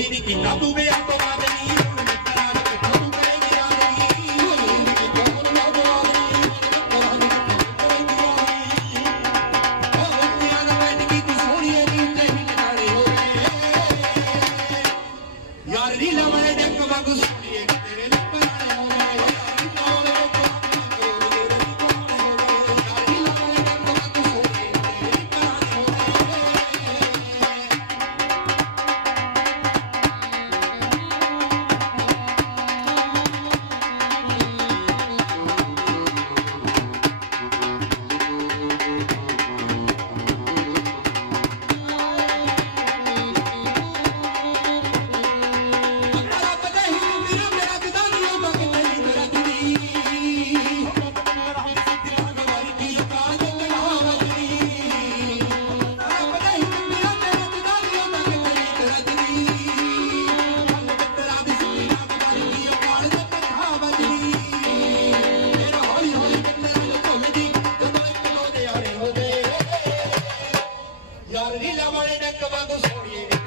ਵੀ ਨਹੀਂ ਕੀਤਾ ਤੂੰ ਵੇ ਆਪ ਵਾਦਨੀ ਹੁਣ ਮਿੱਤਰਾਂ ਨੂੰ ਕਿੱਥੋਂ ਤੂੰ ਕਰੇਂਗੀ ਯਾਦਨੀ ਬੱਤੀਆਂ ਨਾਲ ਬੈਠ ਗਈ ਤੂੰ ਸੋਹਣੀਏ ਨੀ ਤੇ ਹੀ ਨਾਲੇ ਹੋਵੇ ਯਾਰ ਰੀਲਾ ਵਾਲੇ ਡੱਕ ਵਾਂਗੂ ਸੋਹਣੀਏ ਤੇਰੇ ਲੱਪਾਂ ਨਾਲ ਹੋਵੇ ਯਾਰ ਰੀਲਾ ਵਾਲੇ ਡੱਕ ਵਾਂਗੂ ਸੋਹਣੀਏ